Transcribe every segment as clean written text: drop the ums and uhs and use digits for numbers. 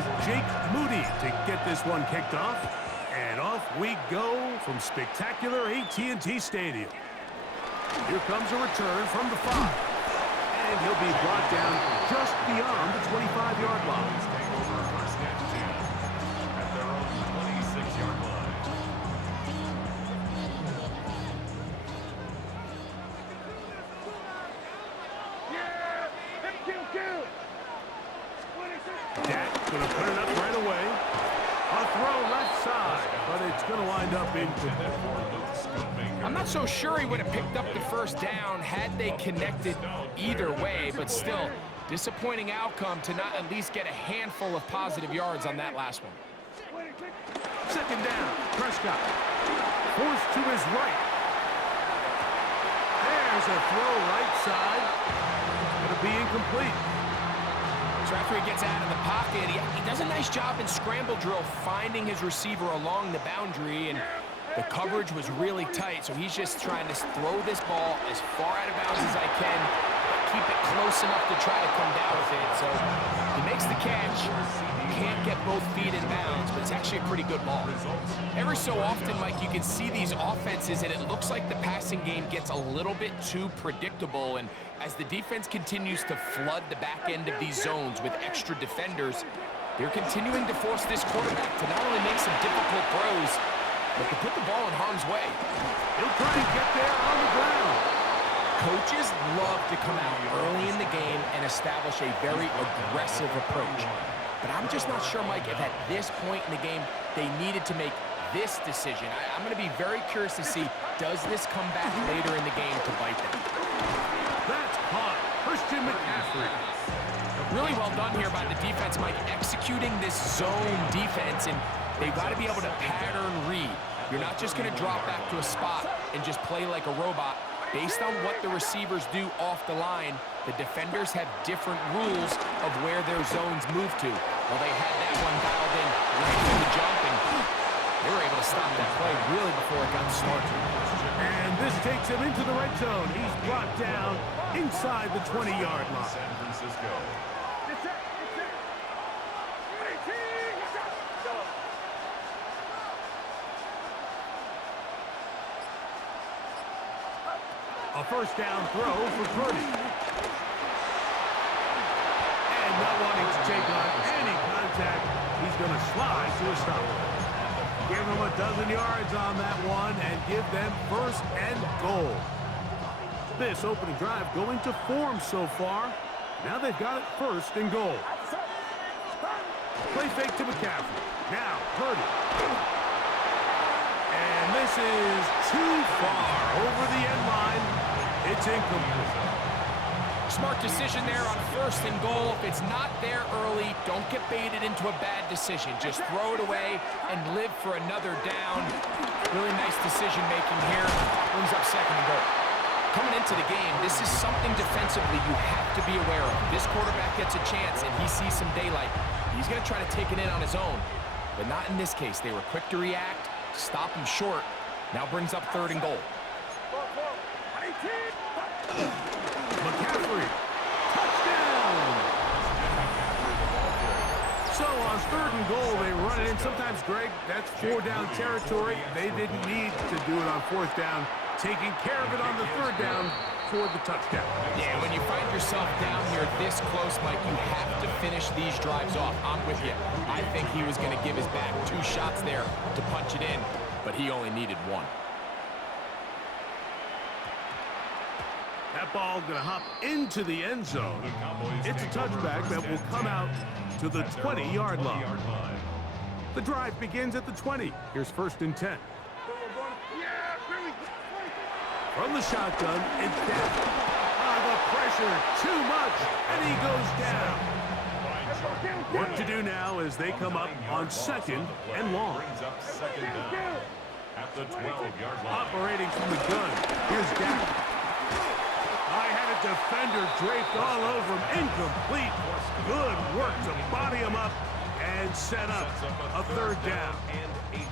Here's Jake Moody to get this one kicked off. And off we go from spectacular AT&T Stadium. Here comes a return from the 5. And he'll be brought down just beyond the 25-yard line. Take over first and 10 at their own 26-yard line. Dak going to put it up right away. A throw left side, but it's going to wind up incomplete. I'm not so sure he would have picked up the first down had they connected either way, but still, disappointing outcome to not at least get a handful of positive yards on that last one. Second down, Prescott. Forced to his right. There's a throw right side. Going to be incomplete. So after he gets out of the pocket, he does a nice job in scramble drill finding his receiver along the boundary, and the coverage was really tight, so he's just trying to throw this ball as far out of bounds as I can, keep it close enough to try to come down with it. So he makes the catch, can't get both feet in bounds, but it's actually a pretty good ball. Every so often, Mike, you can see these offenses, and it looks like the passing game gets a little bit too predictable, and as the defense continues to flood the back end of these zones with extra defenders, they're continuing to force this quarterback to not only make some difficult throws, but to put the ball in harm's way. He'll try to get there on the ground. Coaches love to come out early in the game and establish a very aggressive approach. But I'm just not sure, Mike, if at this point in the game they needed to make this decision. I'm going to be very curious to see, does this come back later in the game to bite them? That's caught. Christian McCaffrey. Really well done here by the defense, Mike, executing this zone defense, and they've got to be able to pattern read. You're not just going to drop back to a spot and just play like a robot. Based on what the receivers do off the line, the defenders have different rules of where their zones move to. Well, they had that one dialed in right from the jump, and they were able to stop that play really before it got started. And this takes him into the red zone. He's brought down inside the 20-yard line. San Francisco. A first down throw for Purdy. And not wanting to take on any contact, he's going to slide to a stop. Give him a dozen yards on that one and give them first and goal. This opening drive going to form so far. Now they've got it first and goal. Play fake to McCaffrey. Now Purdy. And this is too far over the end line. It's incomplete. Smart decision there on first and goal. If it's not there early, don't get baited into a bad decision. Just throw it away and live for another down. Really nice decision making here. Brings up second and goal. Coming into the game, this is something defensively you have to be aware of. This quarterback gets a chance and he sees some daylight. He's going to try to take it in on his own, but not in this case. They were quick to react, stop him short. Now brings up third and goal. McCaffrey, touchdown! So on third and goal, they run it in. Sometimes, Greg, that's four down territory. They didn't need to do it on fourth down, taking care of it on the third down for the touchdown. Yeah, when you find yourself down here this close, Mike, you have to finish these drives off. I'm with you. I think he was going to give his back two shots there to punch it in, but he only needed one. That ball going to hop into the end zone. It's a touchback that will come out to the 20-yard line. The drive begins at the 20. Here's first and 10. From the shotgun, it's down. The pressure, too much, and he goes down. What to do now as they come up on second and long. At the 12-yard line. Operating from the gun, here's Dak. I had a defender draped all over him. Incomplete. Good work to body him up and set up a third down. And 18.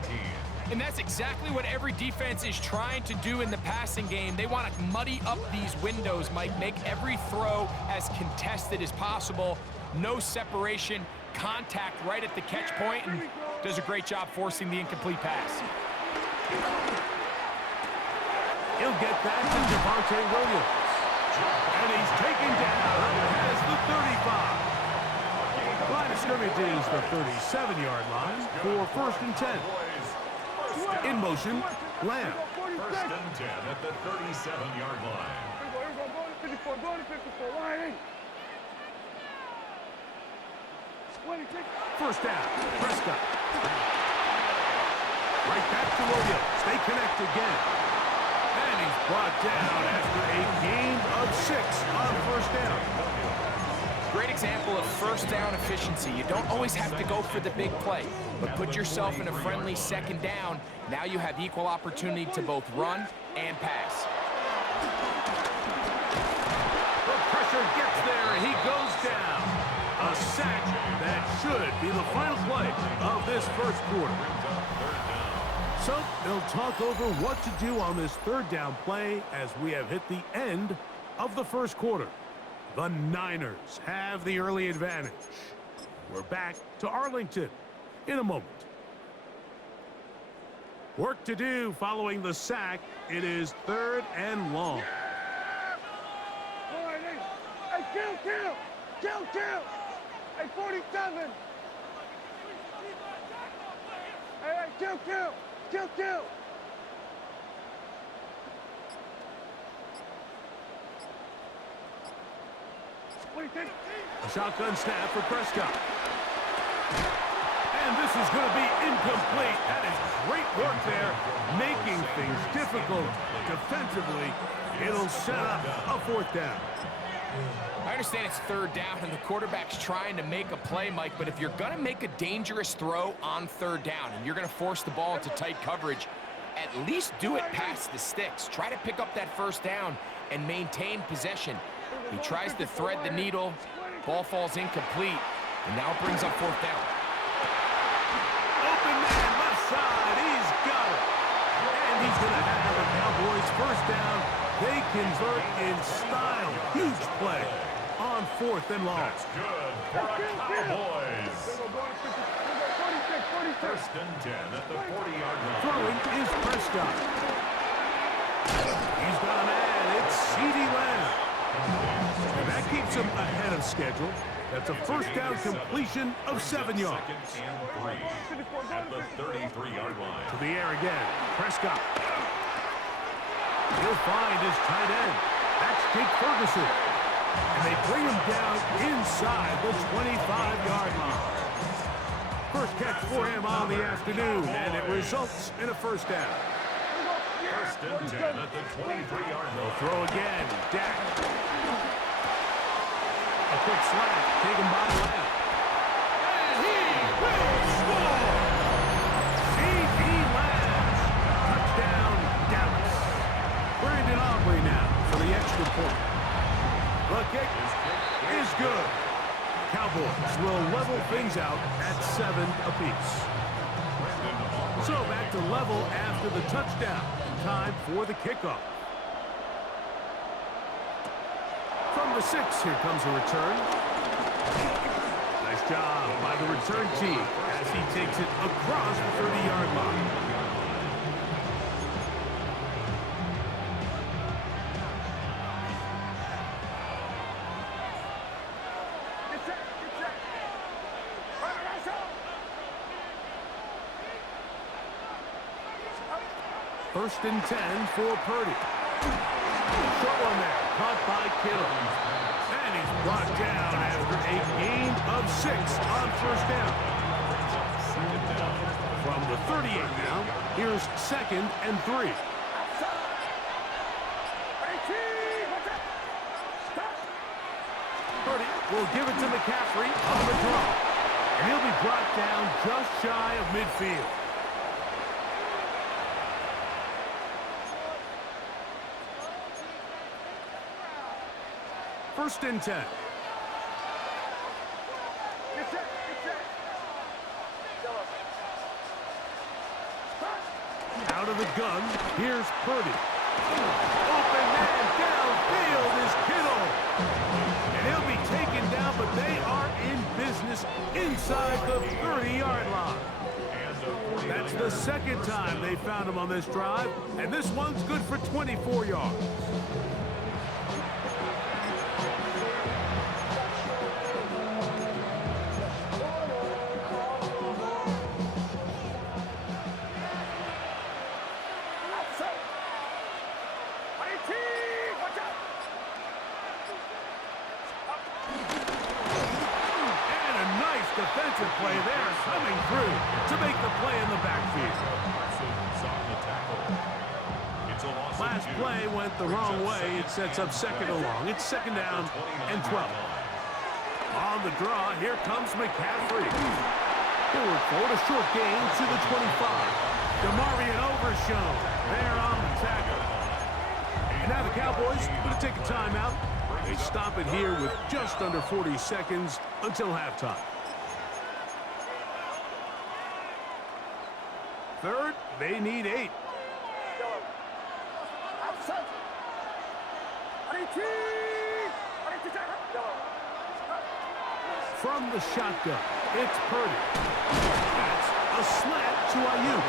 And that's exactly what every defense is trying to do in the passing game. They want to muddy up these windows, Mike, make every throw as contested as possible. No separation, contact right at the catch point and does a great job forcing the incomplete pass. He'll get that to Javonte Williams. And he's taken down past the 35. Line of scrimmage is the 37-yard line for 1st and 10. In motion, Lamb. 1st and 10 at the 37-yard line. First down, Prescott. Right back to Williams. They connect again. And he's brought down after a gain of 6 on 1st down. Great example of 1st down efficiency. You don't always have to go for the big play, but put yourself in a friendly 2nd down. Now you have equal opportunity to both run and pass. The pressure gets there, and he goes down. A sack that should be the final play of this 1st quarter. So they'll talk over what to do on this 3rd down play as we have hit the end of the 1st quarter. The Niners have the early advantage. We're back to Arlington in a moment. Work to do following the sack. It is 3rd and long. Hey, kill! Hey, 47! Hey, kill! A shotgun snap for Prescott. And this is going to be incomplete. That is great work there, making things difficult defensively. It'll set up a 4th down. I understand it's 3rd down and the quarterback's trying to make a play, Mike, but if you're going to make a dangerous throw on 3rd down and you're going to force the ball into tight coverage, at least do it past the sticks. Try to pick up that 1st down and maintain possession. He tries to thread the needle. Ball falls incomplete, and now brings up 4th down. Open man, left side. He's got it. And he's going to have the Cowboys 1st down. They convert in style. Huge play on 4th and long. That's good for the Cowboys. 1st and 10 at the 40-yard line. Throwing is Prescott. He's got a man. It's CeeDee Lamb. And that keeps him ahead of schedule. That's a 1st down completion of 7 yards. 2nd and 3 at the 33-yard line. To the air again. Prescott. He'll find his tight end. That's Jake Ferguson. And they bring him down inside the 25-yard line. First catch for him on the afternoon, and it results in a 1st down. 1st and 10 at the 23-yard line. Throw again. Dak. A quick slant taken by Lamb. And he will score! CeeDee Lamb. Touchdown, Dallas. Brandon Aubrey now for the extra point. The kick is good. Cowboys will level things out at 7 apiece. So back to level after the touchdown. Time for the kickoff. From the 6, here comes a return. Nice job by the return team as he takes it across the 30-yard line. First and 10 for Purdy. Short one there, caught by Kittle. And he's brought down after a gain of 6 on 1st down. From the 38 now, here's 2nd and 3. Purdy will give it to McCaffrey on the draw. And he'll be brought down just shy of midfield. First and 10. Out of the gun, here's Purdy. Open man downfield is Kittle. And he'll be taken down, but they are in business inside inside the 30-yard line. That's the second time they found him on this drive, and this one's good for 24 yards. Defensive play there, coming through to make the play in the backfield. Last play went the wrong way. It sets up second and long. It's second down and 12. On the draw, here comes McCaffrey. Forward, a short gain to the 25. DeMarvion Overshown there on the tackle. And now the Cowboys going to take a timeout. They stop it here with just under 40 seconds until halftime. Third, they need 8. From the shotgun, it's Purdy. That's a slant to Ayuk.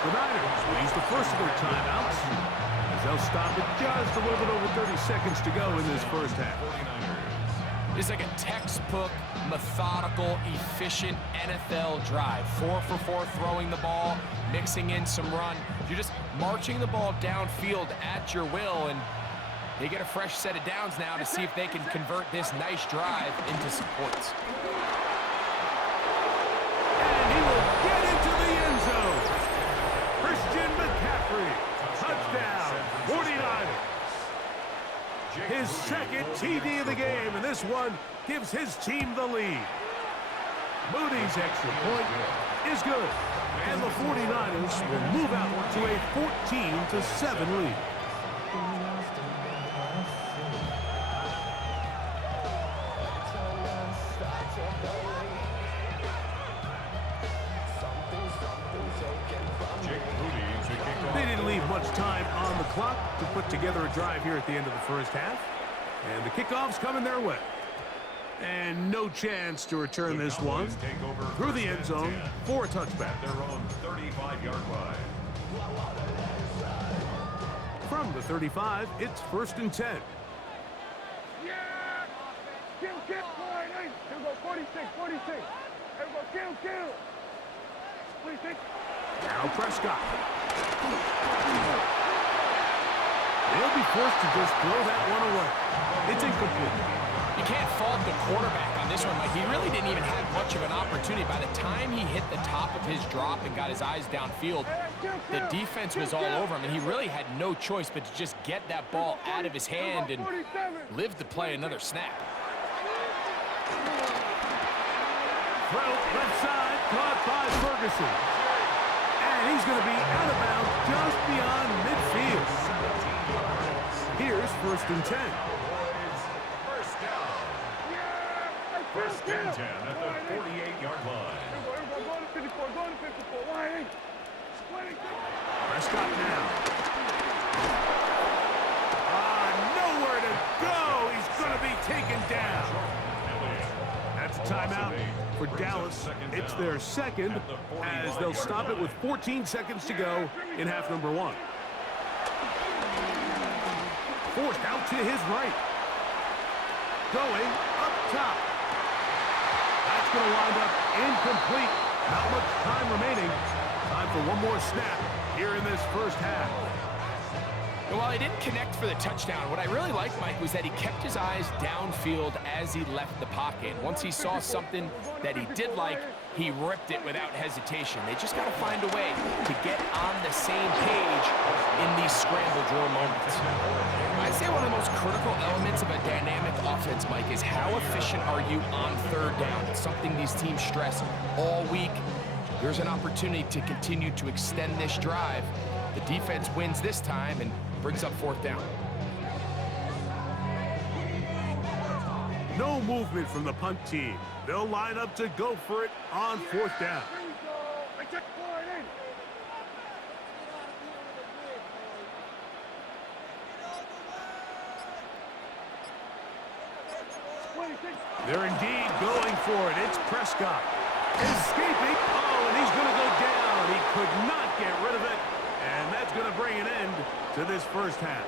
The Niners will use the first of their timeouts as they'll stop it just a little bit over 30 seconds to go in this first half. It's like a textbook, methodical, efficient NFL drive. 4 for 4 throwing the ball, mixing in some run. You're just marching the ball downfield at your will, and they get a fresh set of downs now to see if they can convert this nice drive into some points. And he will get into the end zone. Christian McCaffrey, touchdown, 49ers. His second TD of the game, and this one gives his team the lead. Moody's extra point is good, and the 49ers will move out to a 14-7 lead. They didn't leave much time on the clock to put together a drive here at the end of the first half. And the kickoff's coming their way. And no chance to return this one through the end zone for a touchback. Their own 35-yard line. From the 35, it's 1st and 10. Yeah! Kill, kill, boy, hey! Here we go, 46, 46. Here we go, kill, kill. 46. Now Prescott. They'll be forced to just throw that one away. It's incomplete. You can't fault the quarterback on this one, Mike. He really didn't even have much of an opportunity. By the time he hit the top of his drop and got his eyes downfield, the defense was all over him, and he really had no choice but to just get that ball out of his hand and live to play another snap. Throw left side, caught by Ferguson. And he's going to be out of bounds just beyond midfield. Here's 1st and 10. First and 10 at the 48-yard line. Go to 54, go to 54. Why ain't? Prescott now. Nowhere to go. He's going to be taken down. That's a timeout for Dallas. It's their second as they'll stop it with 14 seconds to go in half number 1. Forced out to his right. Going up top. That's going to wind up incomplete. Not much time remaining. Time for one more snap here in this first half. And while he didn't connect for the touchdown, what I really liked, Mike, was that he kept his eyes downfield as he left the pocket. Once he saw something that he did like, he ripped it without hesitation. They just got to find a way to get on the same page in these scramble drill moments. I'd say one of the most critical elements of a dynamic offense, Mike, is how efficient are you on 3rd down? It's something these teams stress all week. Here's an opportunity to continue to extend this drive. The defense wins this time and brings up 4th down. No movement from the punt team. They'll line up to go for it on 4th down. 26. They're indeed going for it. It's Prescott. Escaping. Oh, and he's going to go down. He could not get rid of it. And that's going to bring an end to this first half.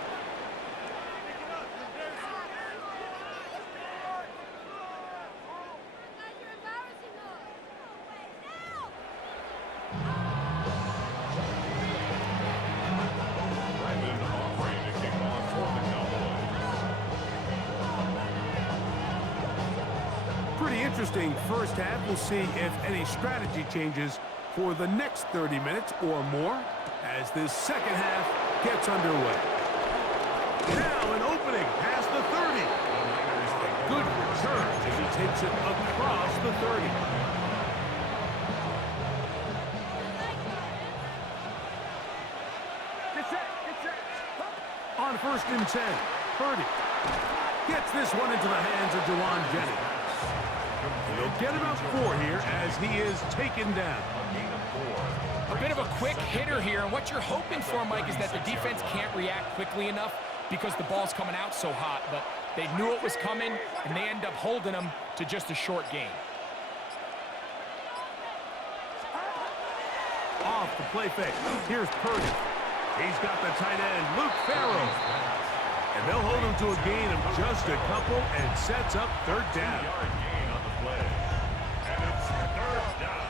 Pretty interesting first half. We'll see if any strategy changes for the next 30 minutes or more as this second half gets underway. Now an opening past the 30. A good return as he takes it across the 30. On 1st and 10, Purdy gets this one into the hands of Jauan Jennings. And they'll get about 4 here as he is taken down. A bit of a quick hitter here, and what you're hoping for, Mike, is that the defense can't react quickly enough because the ball's coming out so hot, but they knew it was coming, and they end up holding them to just a short gain. Off the play fake. Here's Purdy. He's got the tight end, Luke Farrell. And they'll hold him to a gain of just a couple and sets up 3rd down. Gain on the play. And it's 3rd down.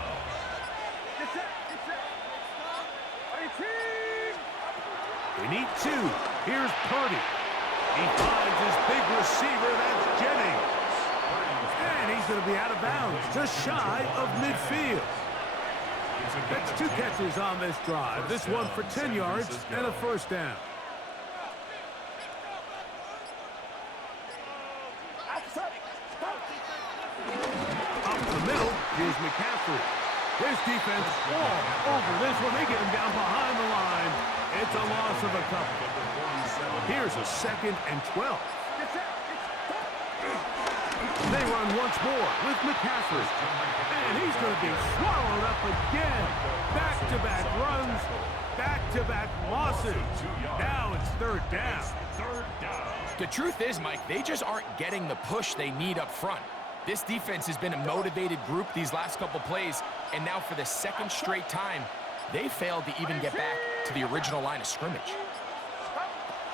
They need 2. Here's Purdy. He finds his big receiver, that's Jennings. And he's going to be out of bounds, just shy of midfield. That's 2 catches on this drive. This one for 10 yards and a 1st down. Up the middle, here's McCaffrey. This defense all over this one. They get him down behind the line. It's a loss of a couple. Here's a 2nd and 12. They run once more with McCaffrey. And he's going to be swallowed up again. Back-to-back runs, back-to-back losses. Now it's 3rd down. The truth is, Mike, they just aren't getting the push they need up front. This defense has been a motivated group these last couple plays, and now for the 2nd straight time, they failed to even get back to the original line of scrimmage.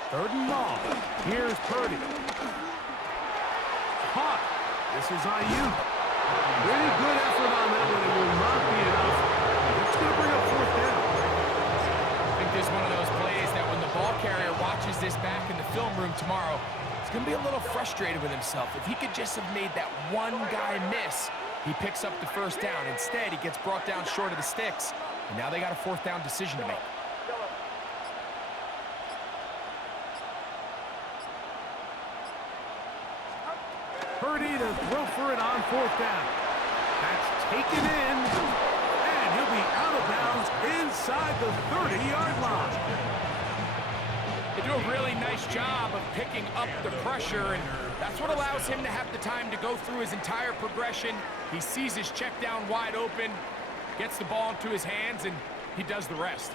3rd and long. Here's Purdy. Caught. This is Ayuk. Pretty good effort on that one. It will not be enough. It's going to bring up 4th down. I think this is one of those plays that when the ball carrier watches this back in the film room tomorrow, he's going to be a little frustrated with himself. If he could just have made that one guy miss, he picks up the 1st down. Instead, he gets brought down short of the sticks, and now they got a 4th down decision to make. Purdy to throw for it on 4th down. That's taken in, and he'll be out of bounds inside the 30-yard line. They do a really nice job of picking up the pressure, and that's what allows him to have the time to go through his entire progression. He sees his check down wide open, gets the ball into his hands, and he does the rest.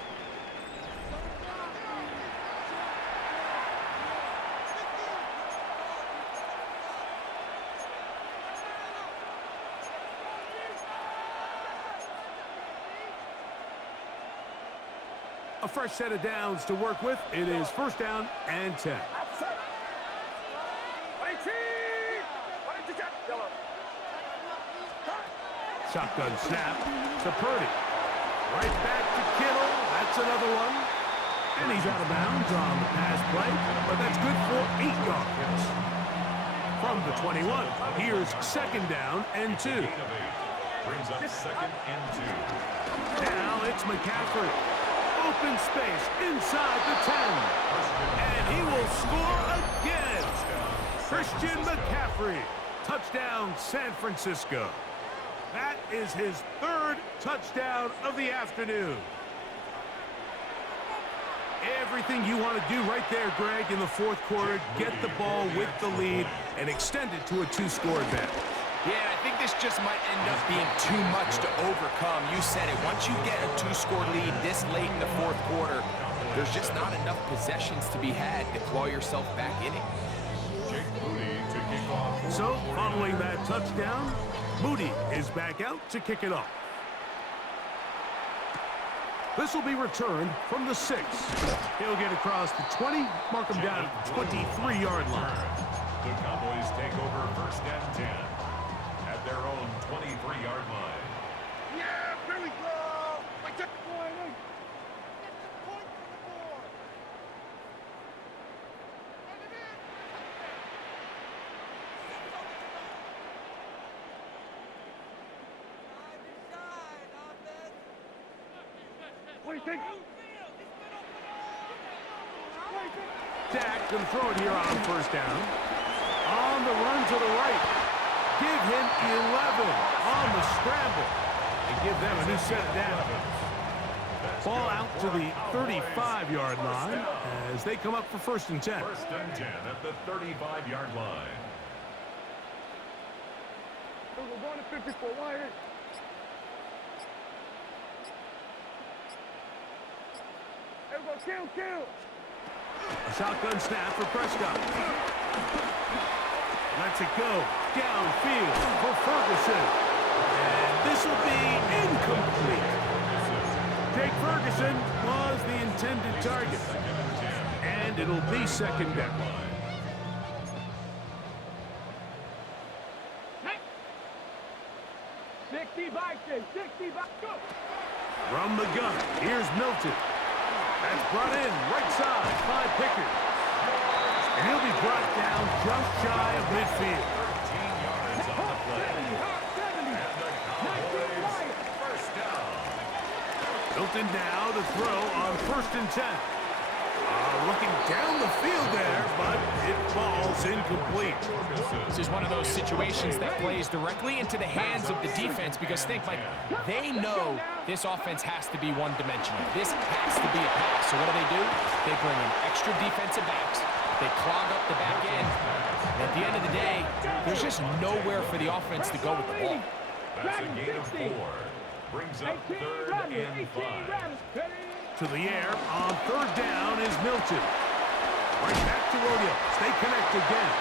A fresh set of downs to work with. It is 1st down and 10. Shotgun snap to Purdy. Right back to Kittle. That's another one. And he's out of bounds on the pass play, but that's good for 8 yards. From the 21, here's 2nd down and 2. Brings up 2nd and 2. Now it's McCaffrey. Open space inside the 10. And he will score again. Christian McCaffrey. Touchdown, San Francisco. That is his 3rd touchdown of the afternoon. Everything you want to do right there, Greg, in the 4th quarter. Get the ball with the lead and extend it to a 2-score advantage. Yeah, I think this just might end up being too much to overcome. You said it. Once you get a 2-score lead this late in the 4th quarter, there's just not enough possessions to be had to claw yourself back in it. Jake Moody to kick off So, following that touchdown, Moody is back out to kick it off. This will be returned from the 6. He'll get across the 20, mark him down at the 23-yard line. The Cowboys take over 1st and 10 at their own 23-yard line. Yeah, here we go. Like that. Boy, hey. Get the point from the board. Run it in. What do you think? Dak going to throw it here on 1st down. On the run to the right. Give him 11 on the scramble. And give them a new set of downs. Ball out to the 35-yard line as they come up for 1st and 10. 1st and 10 at the 35-yard line. We're going to 54. Wire. Everybody kill. A shotgun snap for Prescott. Lets it go downfield for Ferguson. And this will be incomplete. Jake Ferguson was the intended target. And it'll be 2nd down. Hey. 60 by 60 by go. From the gun, here's Milton. That's brought in right side by Pickens. And he'll be brought down just shy of midfield. 13 yards on the play. 70. And the Cowboys 1st down. Milton now to throw on 1st and 10. Looking down the field there, but it falls incomplete. This is one of those situations that plays directly into the hands of the defense because think, like, they know this offense has to be one-dimensional. This has to be a pass. So what do? They bring in extra defensive backs. They clog up the back end. And at the end of the day, there's just nowhere for the offense to go with the ball. That's a gain of 4. Brings up 3rd and 5. To the air on 3rd down is Milton. Right back to Williams. They connect again.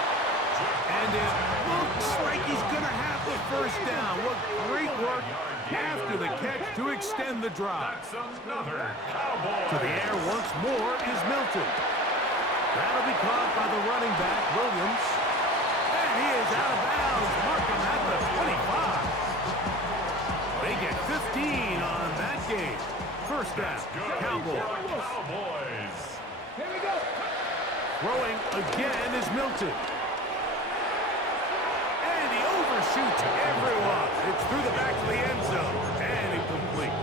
And it looks like he's going to have the 1st down. What great work after the catch to extend the drive. That's another Cowboy. To the air once more is Milton. That'll be caught by the running back, Williams. And he is out of bounds. Mark him at the 25. They get 15 on that game. 1st down, Cowboys. Cowboys. Here we go. Throwing again is Milton. And he overshoots everyone. It's through the back of the end zone. And incomplete.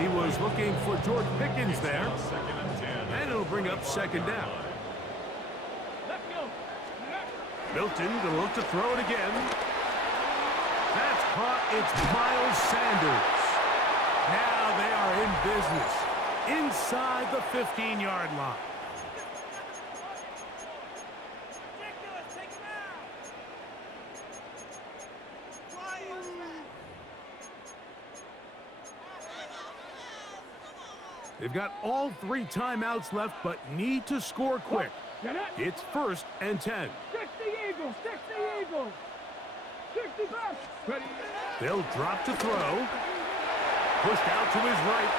He was looking for George Pickens there. 2nd and 10. And it'll bring up 2nd down. Let's go. Milton gonna look to throw it again. That's caught. It's Miles Sanders. Now they are in business inside the 15-yard line. They've got all 3 timeouts left, but need to score quick. It's 1st and 10. 60 Eagles, 60 Eagles. 60 back. Ready. They'll drop to throw. Pushed out to his right.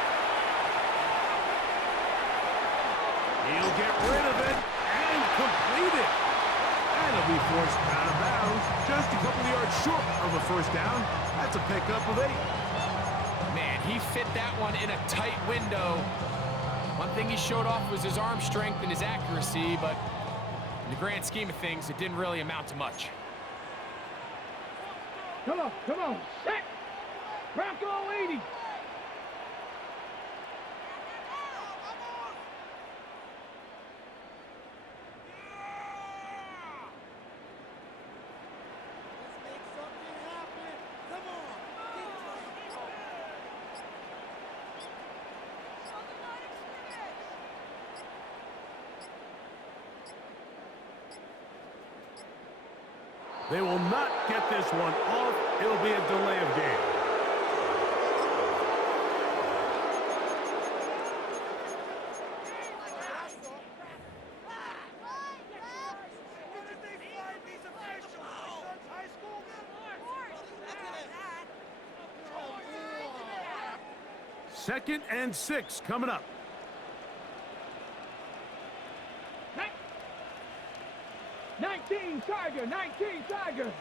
He'll get rid of it and complete it. And he'll be forced out of bounds. Just a couple of yards short of a 1st down. That's a pickup of 8. Man, he fit that one in a tight window. One thing he showed off was his arm strength and his accuracy, but in the grand scheme of things, it didn't really amount to much. Come on. Set. Bronco 80. They will not get this one off. It'll be a delay of game. 2nd and 6 coming up. 19 Tiger, 19 Tiger.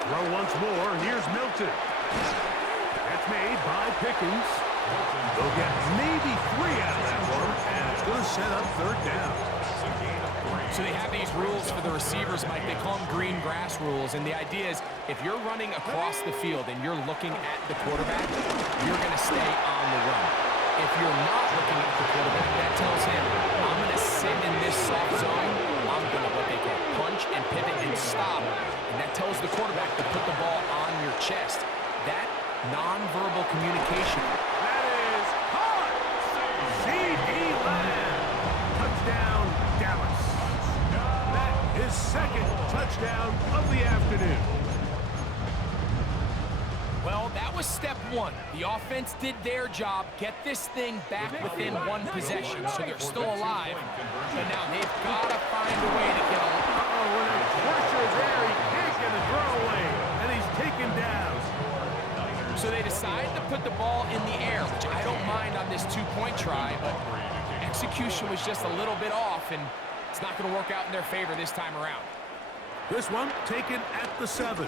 Throw once more. Here's Milton. That's made by Pickens. They'll get maybe 3 out of that one, and it's going to set up 3rd down. So they have these rules for the receivers, Mike. They call them green grass rules, and the idea is if you're running across the field and you're looking at the quarterback, you're going to stay on the run. If you're not looking at the quarterback, that tells him, I'm going to sit in this soft zone. I'm going to what they call punch and pivot and stop. And that tells the quarterback to put the ball on your chest. That nonverbal communication. That is caught. C.D. Lamb. Touchdown, Dallas. That is 2nd touchdown of the afternoon. Well, that was step 1. The offense did their job, get this thing back within 1 possession, so they're still alive. But now they've got to find a way to get a... Uh-oh, when the pressure is there, he can't get a throwaway, and he's taken down. So they decide to put the ball in the air, which I don't mind on this 2-point try, but execution was just a little bit off, and it's not going to work out in their favor this time around. This one taken at the 7.